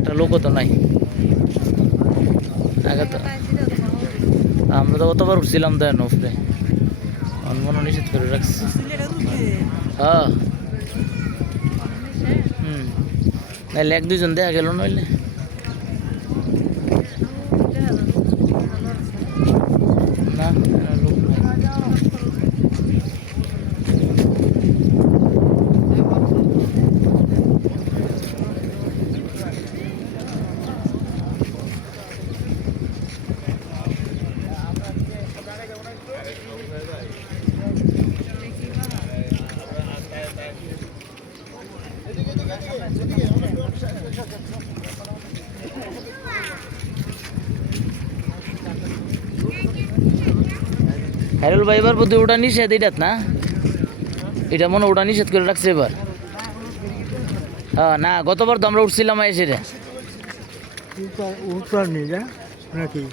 একটা লোকও তো নাই আগে তো আমরা তো কতবার উঠছিলাম দেন উপরে মন নিষেধ করে রাখছি হ্যাঁ নাইলে এক দুইজন দেখা গেল নইলে না লোক হাইরুল ভাই এবার বুদ্ধি ওটা নিষেধ এটাত না এটা মনে ওটা নিষেধ করে রাখছে এবার হ্যাঁ না গতবার তো আমরা উঠছিলাম এসে রে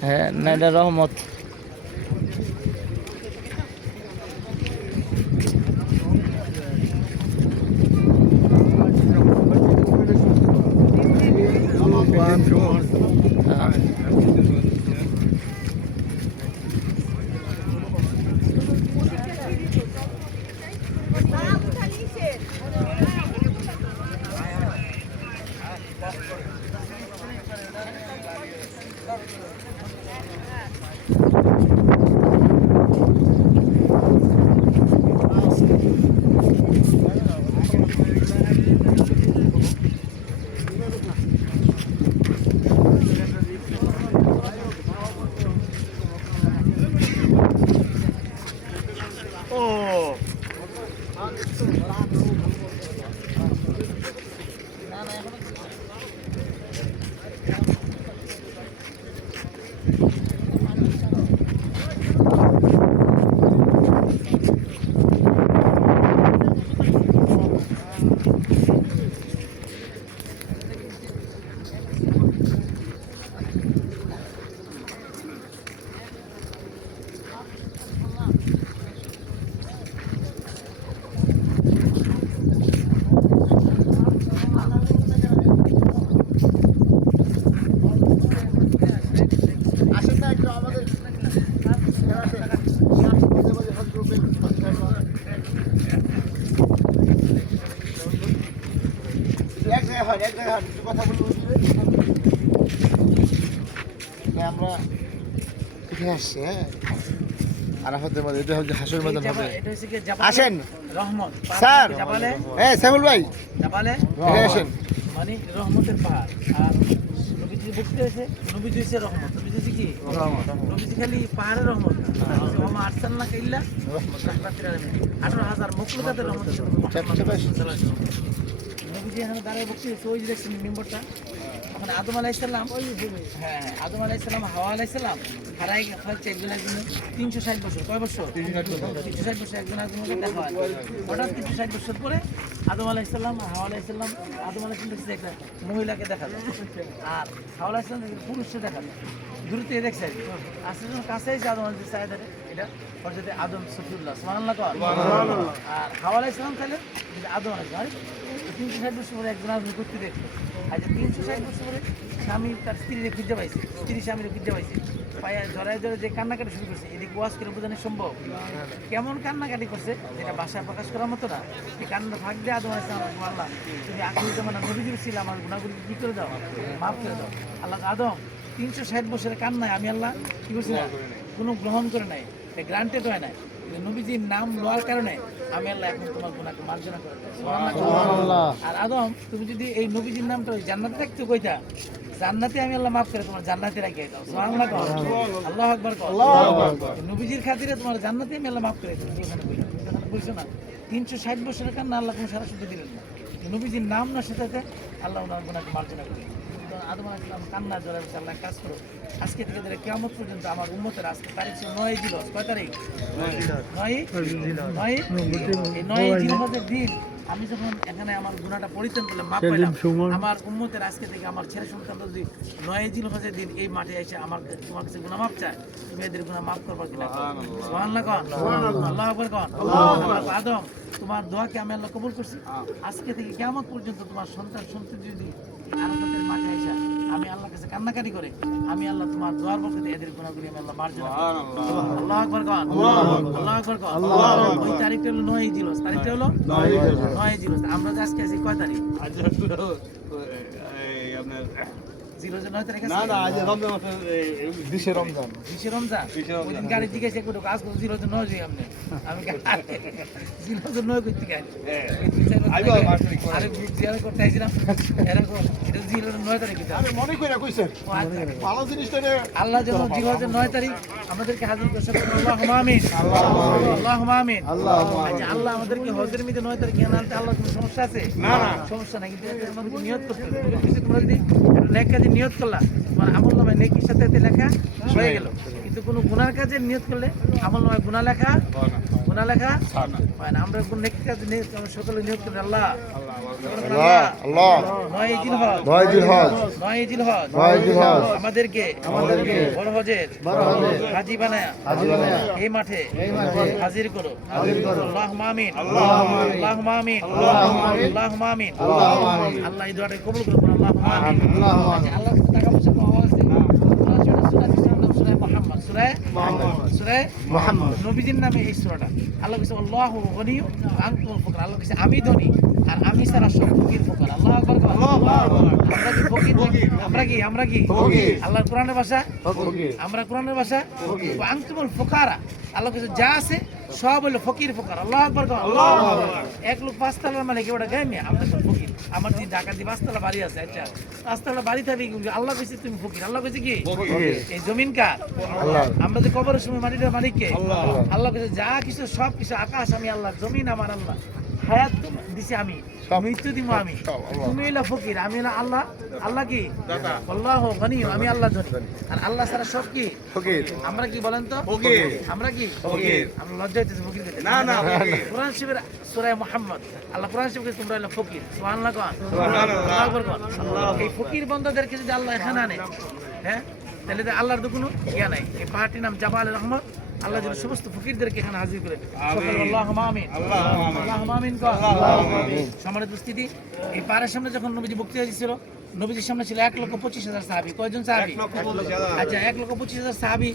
হ্যাঁ না এটা রহমত আমরা এখানে আসছি হ্যাঁ আরাফাতের মধ্যে এটা হচ্ছে হাসুর মধ্যে হবে আসেন রহমত স্যার জাবালে হ্যাঁ শ্যামল ভাই জাবালে এখানে আসেন মানে রহমতের পাহাড় আর নবীজি বলতে আছে নবীজি হচ্ছে রহমত নবীজি কি নবীজি খালি পাহাড়ের রহমত না ওমা আরসালনা কাইল্লা রাহমাতুল আলামিন 18000 মখলুকাতের রহমত নবীজি এখানে দাঁড়ায় বলতে ওই যে দেখছেন মেম্বারটা এখন আদম আলাইহিস সালাম হ্যাঁ আদম আলাইহিস সালাম হাওয়া আলাইহিস সালাম হারাই ফেলছে একজন একজনের 360 বছর কয় বছর 360 বছর একজন একজনকে দেখা হয় হঠাৎ 360 বছর পরে আদম আলাইহিস সালাম হাওয়া আলাইহিস সালাম আদম আলাইহিস সালাম দেখছে একটা মহিলাকে দেখা যায় আর হাওয়া আলাইহিস সালাম পুরুষকে দেখা যায় দূর থেকে দেখছে আসলে কাছে এসে আদম আলাইহিস সালাম এটা হযরত আদম সফিউল্লাহ সুবহানাল্লাহ আর হাওয়া আলাইহিস সালাম তাহলে আদম আলাইহিস সালাম 360 বছর পরে একজন আদম করতে দেখলো আজ 360 বছর পরে স্বামী তার স্ত্রীরে খুঁজে পাইছে স্ত্রী স্বামীরে খুঁজে পাইছে পায়ে জড়ায় জড়ে যে কান্নাকাটি শুরু করছে এদিকে ওয়াজ করে বোঝানো সম্ভব কেমন কান্নাকাটি করছে যেটা ভাষায় প্রকাশ করার মতো না এই কান্না ভাগ দিয়ে আদম আলাইহিস সালাম আল্লাহ তুমি আখির জামানা নবীজির ছিল আমার গুনাহগুলো কি করে দাও মাফ করে দাও আল্লাহ আদম 360 বছরের কান্নায় আমি আল্লাহ কি করছি না কোনো গ্রহণ করে নাই গ্রান্টেড হয় না নবীজির নাম লওয়ার কারণে আমি আল্লাহ এখন তোমার গুনাহকে মার্জনা করে দেব সুবহানাল্লাহ আর আদম তুমি যদি এই নবীজির নামটা ওই জান্নাতে রাখতে কইতা জান্নাতে আমি আল্লাহ মাফ করে তোমার জান্নাতে রাখিয়ে দাও সুবহানাল্লাহ আল্লাহু আকবার আল্লাহু আকবার নবীজির খাতিরে তোমার জান্নাতে আমি আল্লাহ মাফ করে দেব এখানে বলছো না 360 বছরের কারণে আল্লাহ কোনো সারা শুদ্ধ দিলেন না নবীজির নাম না সেটাতে আল্লাহ ওনার গুনাহকে মার্জনা করে আদম আলাইহিস সালাম কান্না জোরে আল্লাহ কাজ করো আজকে থেকে ধরে কিয়ামত পর্যন্ত আমার উম্মতের আজকে তারিখ 9 জিলহজ কয় তারিখ 9 জিলহজের দিন আমি যখন এখানে আমার গুনাহটা পরিত্যাগ করলাম মাফ পাইলাম আমার উম্মতের আজকে থেকে আমার ছেলে সন্তানরা যদি 9 জিলহজের দিন এই মাঠে এসে আমার তোমার কাছে গুনাহ মাফ চায় তুমি এদের গুনাহ মাফ করবা কিনা সুবহানাল্লাহ আল্লাহু আকবার আদম তোমার দোয়াকে আমি আল্লাহ কবুল করছি আজকে থেকে কিয়ামত পর্যন্ত তোমার সন্তান সন্ততি যদি আরাফাতের মাঠে এসে আমি আল্লাহর কাছে কান্নাকাটি করে আমি আল্লাহ তোমার দোয়ার বরকতে এদের গুনাহগুলি আমি আল্লাহ মার্জনা করি। আল্লাহু আকবার কোন, আল্লাহু আকবার কোন। ওই তারিখটা হলো 9 জিলহজ, তারিখটা হলো 9 জিলহজ। আমরা যে আজকে আছি কয় তারিখ? জিলহজের 9 তারিখ আছে। না আজ রমজান মাসে 20 রমজান। 20 রমজান। ওই দিন গাড়ি জিজ্ঞেস করে আজ কত জিলহজের 9 যাই আপনি। আমি জিলহজের 9 করতে গেছি। আরে গ্রুপ জিয়ারত করতে আইছিলাম। এরকম এটা জিলহজের 9 তারিখ দিতে। আমি মনে কইরা কইছেন ভালো জিনিসটা আল্লাহ যেন জিলহজের 9 তারিখ আমাদেরকে হাজির করে সকল আল্লাহুম্মা আমিন, আল্লাহুম্মা আমিন। আচ্ছা আল্লাহ আমাদেরকে হজের মধ্যে 9 তারিখ এনে আনতে আল্লাহ কোনো সমস্যা আছে? না সমস্যা নাই, কিন্তু এর মধ্যে নিয়ত করতে হবে। তোমরা যদি নেক কাজে নিয়ত করলা তোমার আমলনামায় নেকির সাথে এতে লেখা হয়ে গেল, কিন্তু কোনো গুনার কাজে নিয়ত করলে আমলনামায় গুনাহ লেখা হয় না। আমরা কোন নেকির কাজে সকলে নিয়ত করি আল্লাহ আল্লাহ 9 জিলহজ, 9 জিলহজ 9 জিলহজ 9 জিলহজ আমাদেরকে বড় হজের হাজী বানায়া এই মাঠে হাজির করো। আল্লাহুম্মা আমিন, আল্লাহুম্মা আমিন, আল্লাহুম্মা আমিন। আল্লাহ এই দোয়াটা কবুল করুন। আল্লাহুম্মা আমিন। আচ্ছা, আল্লাহ টাকা পয়সা পাওয়া আছে। সূরা মুহাম্মদ নবীজির নামে এই সূরাটা। আল্লাহ কইছে আল্লাহু গনিয়্যু ওয়া আনতুমুল ফুকারা। আল্লাহ কইছে আমি ধনী আর আমি ছাড়া সব ফকির ফুকার। আল্লাহু আকবার। আমরা কি ফকির? আমরা কি আল্লাহর কোরআনের ভাষা আমরা কোরআনের ভাষা ওয়া আনতুমুল ফুকারা। আল্লাহ কইছে যা আছে সব হলো ফকির ফুকার। আল্লাহু আকবার। এক লোক 5 তলার মানে কি ওটা গায় আমরা সব ফকির। আমার যে ঢাকা দি 5 তলা বাড়ি আছে, আচ্ছা 5 তলা বাড়ি থাকি আল্লাহ কইছে তুমি ফকির। আল্লাহ কইছে কি এই জমিন কার? আল্লাহ। আমরা যে কবরের সময় মাটিটা মালিক কে? আল্লাহ কইছে যা কিছু সব কিছু আকাশ আমি আল্লাহ, জমিন আমার আল্লাহ, হায়াত দিছি আমি, মৃত্যু দিব আমি। তুমি হইলা ফকির, আমি হইলা আল্লাহ। আল্লাহ কি? আল্লাহু গনিয়্যু, আমি আল্লাহ ধনী। আর আল্লাহ ছাড়া সব কি ফকির। আমরা কি বলেন তো? আমরা কি আমরা লজ্জা হইতেছে ফকির কইতে? না কোরআন শরীফের সূরা মুহাম্মদ আল্লাহ কোরআন শরীফে তোমরা হইলা ফকির। সুবহানাল্লাহ কোন, আল্লাহু আকবার কোন। এই ফকির বান্দাদেরকে যদি আল্লাহ এখানে আনে, হ্যাঁ, তাহলে তো আল্লাহর তো কোনো ইয়া নাই। এই পাহাড়টির নাম জাবাল রহমত। আল্লাহ যেন সমস্ত ফকিরদেরকে এখানে হাজির করে। সকল আল্লাহুম্মা আমিন, আল্লাহুম্মা আমিন কোন। সম্মানিত উপস্থিতি, এই পাহাড়ের সামনে যখন নবীজি বক্তৃতা দিয়েছিল, নবীজির সামনে ছিল 1,25,000 সাহাবী। কয়জন সাহাবী? আচ্ছা 1,25,000 সাহাবী।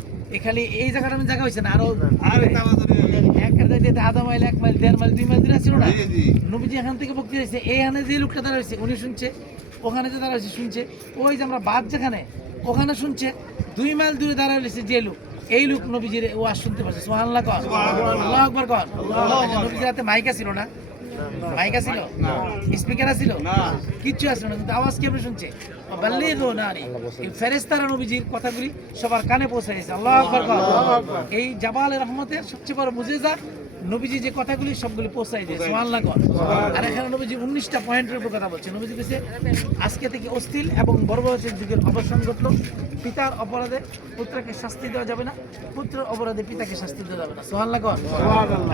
খালি এই জায়গাটা আমি জায়গা হয়েছে না, আরো আধা মাইল, 1 মাইল, 1.5 মাইল, 2 মাইল দূরে ছিল না। নবীজি এখান থেকে বক্তৃতা দিয়েছে। এইখানে যে লোকটা দাঁড়া হয়েছে উনি শুনছে, ওখানে যে দাঁড়া হয়েছে শুনছে, ওই যে আমরা বাদ যেখানে ওখানে শুনছে। 2 মাইল দূরে দাঁড়া হয়েছে যে লোক, এই লোক নবীজির ওয়াজ শুনতে পারছে। সুবহানাল্লাহ কোন, আল্লাহু আকবার কোন। নবীজির হাতে মাইক ছিল না? মাইক ছিল? স্পিকার ছিল? কিচ্ছু আসলো না, কিন্তু আওয়াজ কেমন শুনছে? বাল্লিগু নানি। এই ফেরেশতারা নবীজির কথাগুলি সবার কানে পৌঁছাইছে। আল্লাহু আকবার কোন। এই জাবালে রহমতের সবচেয়ে বড় মুজিজা নবীজি যে কথাগুলি সবগুলি পৌঁছাই দিয়ে। সুবহানাল্লাহ কোন। আর এখানে নবীজি 19টা পয়েন্টের উপর কথা বলছে। নবীজি বলেছে আজকে থেকে অস্থির এবং বর্বরতার যুগের অবসান ঘটলো। পিতার অপরাধে পুত্রকে শাস্তি দেওয়া যাবে না, পুত্রের অপরাধে পিতাকে শাস্তি দেওয়া যাবে না। সুবহানাল্লাহ কোন।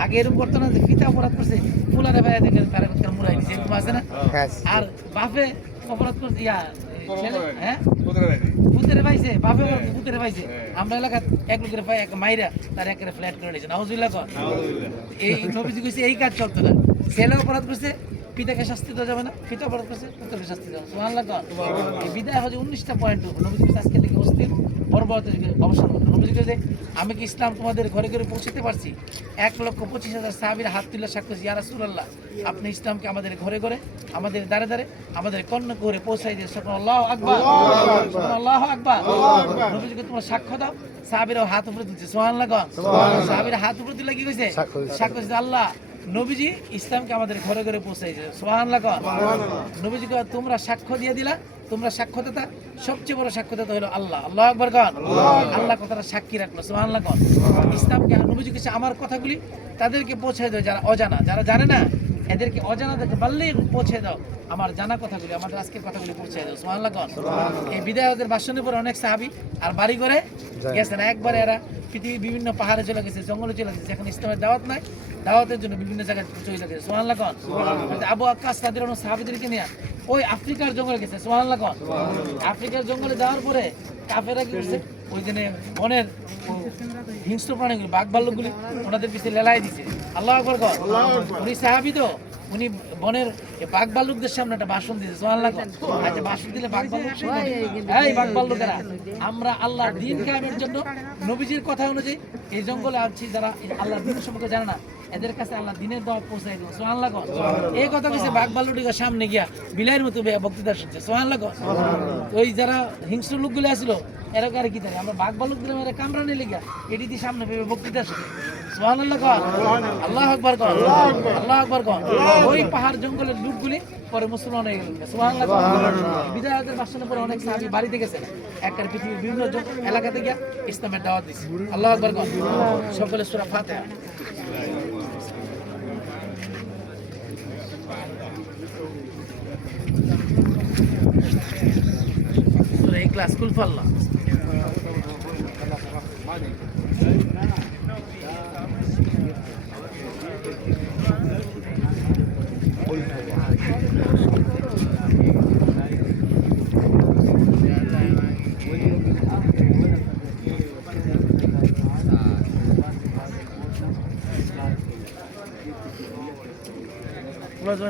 আগে এরকম করতো না যে পিতা অপরাধ করছে ফুলারে ভাই দেখেন তারা মুরাই দিছে, এরকম আছে না? আর বাপে অপরাধ করছে হ্যাঁ পুত্রে পাইছে, বাপে পুত্রে পাইছে। আমরা এলাকার এক লোকের পাই এক মাইরা তার একেবারে ফ্ল্যাট করে নিয়েছে। নাউজুবিল্লাহ কোন। এই নবীজি কইছে এই কাজ চলতো না। ছেলে অপরাধ করছে পিতাকে শাস্তি দেওয়া যাবে না, পিতা অপরাধ করছে পুত্রকে শাস্তি দেওয়া। সুবহানাল্লাহ কোন। এই বিদায় হচ্ছে 19টা পয়েন্ট। নবীজি কইছে আজকে থেকে অস্থির বর্বরতার যুগের অবসান ঘটলো। নবীজি কইছে আমি কি ইসলাম তোমাদের ঘরে ঘরে পৌঁছাতে পারছি? 1,25,000 সাহাবীর হাত তুলে সাক্ষ্য দিয়েছে, ইয়া রাসূলুল্লাহ আপনি ইসলামকে আমাদের ঘরে ঘরে, আমাদের দ্বারে দ্বারে, আমাদের কর্ণ ঘরে পৌঁছাই দিয়ে। সকল আল্লাহু আকবার, আল্লাহু আকবার। নবীজিকে তোমরা সাক্ষ্য দাও। সাহাবীরাও হাত উপরে তুলছে। সুবহানাল্লাহ কোন। সাহাবীরা হাত উপরে তুলে কি কইছে? সাক্ষ্য দিয়েছে আল্লাহ নবীজি ইসলামকে আমাদের ঘরে ঘরে পৌঁছাইছে। সুবহানাল্লাহ কোন। নবীজিকে তোমরা সাক্ষ্য দিয়ে দিলা, তোমরা সাক্ষ্যদাতা, সবচেয়ে বড় সাক্ষ্যদাতা হলো আল্লাহ। আল্লাহু আকবার কোন। আল্লাহ কথাটা সাক্ষী রাখলো। সুবহানাল্লাহ কোন। ইসলামকে নবীজি কইছে আমার কথাগুলি তাদেরকে পৌঁছায় দাও যারা অজানা, যারা জানে না এদেরকে অজানাদেরকে বাল্লিগ পৌঁছে দাও আমার জানা কথাগুলি, আমাদের আজকের কথাগুলি পৌঁছে দাও। সুবহানাল্লাহ কোন। এই বিদায়তের ভাষণের পর অনেক সাহাবী আর বাড়ি করে গেছে না, একবারে এরা পৃথিবীর বিভিন্ন পাহাড়ে চলে গেছে, জঙ্গলে চলে গেছে। এখন ইসলামের দাওয়াত নাই, দাওয়াতের জন্য বিভিন্ন জায়গায় চলে গেছে। সুবহানাল্লাহ কোন। আবু আক্কাস রাদিয়াল্লাহু আনহু সাহাবীদেরকে নিয়ে ওই আফ্রিকার জঙ্গলে গেছে। সুবহানাল্লাহ কোন। আফ্রিকার জঙ্গলে যাওয়ার পরে কাফেররা কি করছে, ওইখানে বনের হিংস্র প্রাণীগুলি, বাঘ ভাল্লুকগুলি ওনাদের পিছিয়ে লেলাই দিছে। আল্লাহু আকবার কোন। উনি সাহাবী তো উনি বনের বাঘ ভাল্লুকদের সামনে একটা ভাষণ দিয়েছে সুবহানাল্লাহ। আচ্ছা ভাষণ দিলে বাঘ ভাল্লুক শুনবে? এই বাঘ ভাল্লুকেরা, আমরা আল্লাহর দ্বীন কায়েমের জন্য নবীজির কথা অনুযায়ী এই জঙ্গলে আছি, যারা আল্লাহর দ্বীনের সম্পর্কে জানে না এদের কাছে আল্লাহ দ্বীনের দাওয়াত পৌঁছাই দিল সুবহানাল্লাহ। এই কথা কইছে বাঘ ভাল্লুকের সামনে গিয়া বিলাইয়ের মতো বক্তৃতা শুনছে সুবহানাল্লাহ। ওই যারা হিংস্র লোকগুলো আসলো এরা কারে কি থাকে, আমরা বাঘ ভাল্লুকদের মেরে কামড়ানি লেগিয়া এটি দিয়ে সামনে পেয়ে বক্তৃতা শুনে সুবহানাল্লাহ কর, আল্লাহু আকবার কর, আল্লাহু আকবার কর। ওই পাহাড় জঙ্গলের লোকগুলি পরে মুসলমান হয়ে গেল সুবহানাল্লাহ কর। বিদায়তের ভাষণের পরে অনেক সাহাবী বাড়িতে গেছেন, একবার পৃথিবীর বিভিন্ন এলাকা থেকে ইসলামের দাওয়াত দিছে। আল্লাহু আকবার কর। সকলে সূরা ফাতিহা। সূরা ইখলাস, কুল ফাল্লাহ।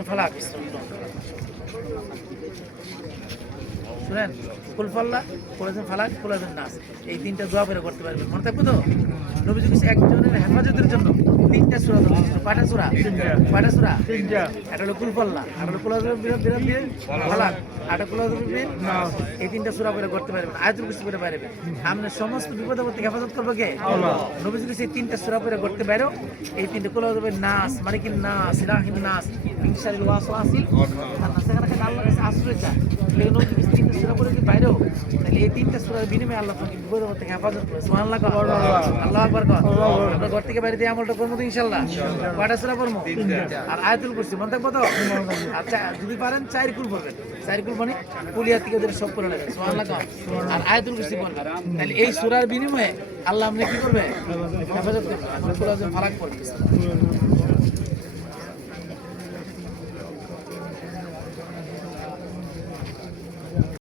ফালাক শুনেন, কুলফাল্লা, কোলাজেন ফালাক, কোলাজেন নাস, এই তিনটা দোয়া করে করতে পারবেন। মনে থাকবো তো? নবীজি কিছু একজনের হেফাজতের জন্য তিনটা সূরা দোয়া দিয়েছেন। কয়টা সূরা? কয়টা সূরা? একটা হলো কুলফাল্লা, আর হলো কোলাজেন ফালাক, আর কোলাজেন নাস, এই তিনটা সূরা করে করতে পারবেন। আয়াতুল কুরসি করে পারবেন। আমরা সমস্ত বিপদ থেকে হেফাজত করবো কে? নবীজি কিছু এই তিনটা সূরা করে করতে পারো। এই তিনটা কোলাজেন নাস, মালিকিন নাস, ইলাহিন নাস, মিন শাররিল ওয়াসওয়াসিল খান্নাস, সেখানে আল্লাহর কাছে আশ্রয় চায়। এই নবীজি তিনটা সূরা করে কি বাইরেও, তাহলে এই তিনটা সূরার বিনিময়ে আল্লাহ আপনাকে বিপদ থেকে হেফাজত করে সুবহানাল্লাহ। আল্লাহু আকবার কর। আমরা ঘর থেকে বাইরে দিয়ে আমলটা করবো তো ইনশাআল্লাহ। কয়টা সূরা পড়বো? আর আয়াতুল কুরসি মনে থাকবো তো? আচ্ছা যদি পারেন 4 কুল পড়বেন। 4 কুল মানে কুলিয়া থেকে ওদের সব করে নেবেন সুবহানাল্লাহ। আর আয়াতুল কুরসি পড়বেন। তাহলে এই সূরার বিনিময়ে আল্লাহ আপনি কি করবে? হেফাজত করবে। ফালাক পড়বে।